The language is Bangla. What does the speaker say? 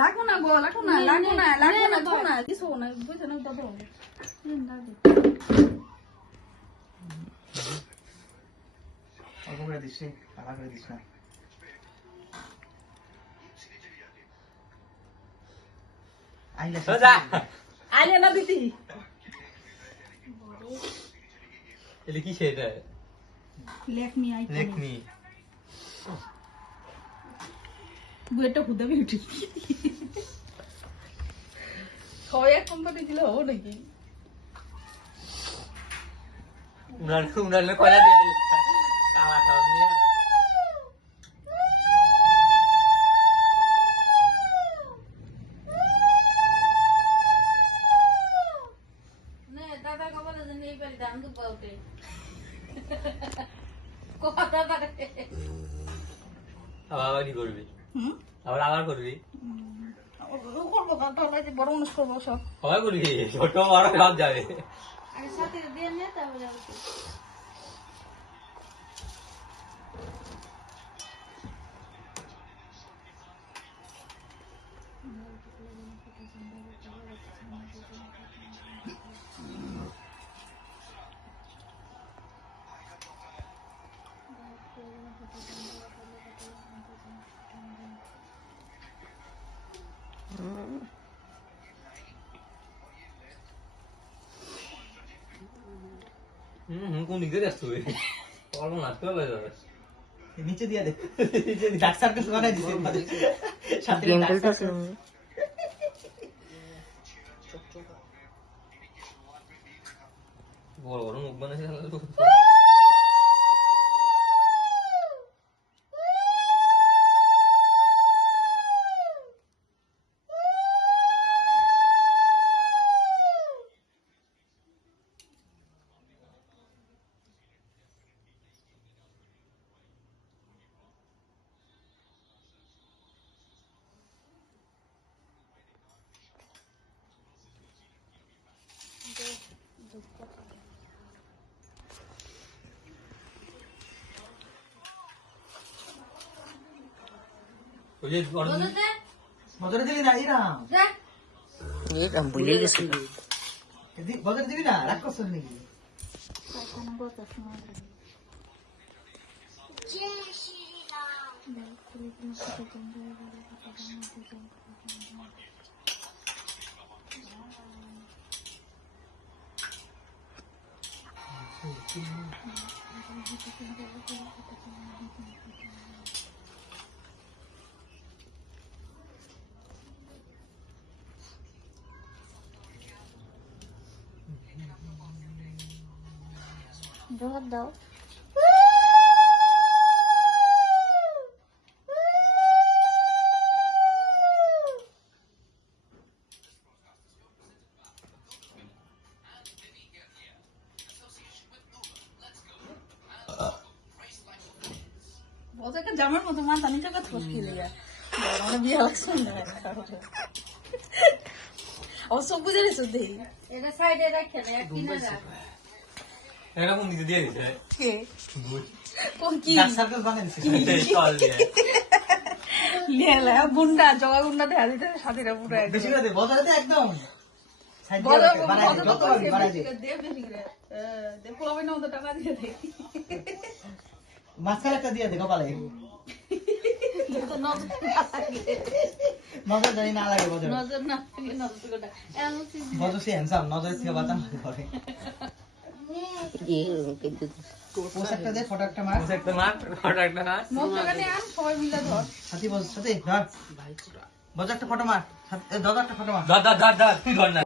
লাগো না গো, লাগো না, লাগো না, লাগো না, দাও না, কিছু না, বুঝছো না, দাও দাও। অল্প করে দিস, কালা করে দিস না। আইলে না দিতি। এটা কি সেটা? লেখনি আই লেখনি। বুয়েটা খুদাবি উঠি। সবাই এক কোম্পানি দিলে হবো নাকি? উনার কয়লা দিয়ে দিল কালা সব নিয়ে দাদা কপালে জানি এই বাড়ি দাম দুপা উঠে কথা পারে আবার কি করবি? আবার করবি? করবো না, তাহলে বড় মানুষ করবো সব। আবার করবি? ছোট বড় সব যাবে। আগে সাথে দিয়ে নিয়ে তারপরে যাবো। কোন দিকে যাচ্ছ তুই? অল্প নাচতে হবে নিচে দিয়ে দে, ডাক সার্কাস বানাই দিছে সাথে ডাক সার্কাস। বড় বড় মুখ বানাইছে। বদরে দিবি না ইরাম, এটা ভুলে গেছি। বদরে দিবি না, রাগ করছিস নাকি? জবাব দাও। ওদেরকে জামার মতো মাথা নিচে কথা বসে দিয়ে আমরা বিয়ে লাগছে না অবশ্য বুঝে নিছো দেখি এটা সাইডে রাখে না এক কিনারে রাখ। এটা কোন দিকে দিয়ে দিছে? কে কোন কি ডাক সার্কাস বানাই দিছে চল দিয়ে লেলা গুন্ডা জগা গুন্ডা দেখা দিতে সাথীরা পুরো বেশি করে দে, বদরে দে একদম সাইড বড় দিয়ে বানাই দে, যত পারবি বানাই দে। দে বেশি করে দে পোলাবে না ওদের টাকা দিয়ে দে মাঝখানে একটা দিয়ে দে কপালে, তো নজর নজর জানি না লাগে বদরে। নজর না নজর কোটা এমন কি বদর সে হ্যান্ডসাম, নজর থেকে বাঁচান করে। পোশাকটা দে, ফটো একটা মার, একটা মার, ফটো একটা মার। মজকানে আন সবাই মিলে ধর সাথী বল, সাথী ধর, বদর একটা ফটো মার, দাদা একটা ফটো মার। ধর ধর ধর ধর, তুই ধর না।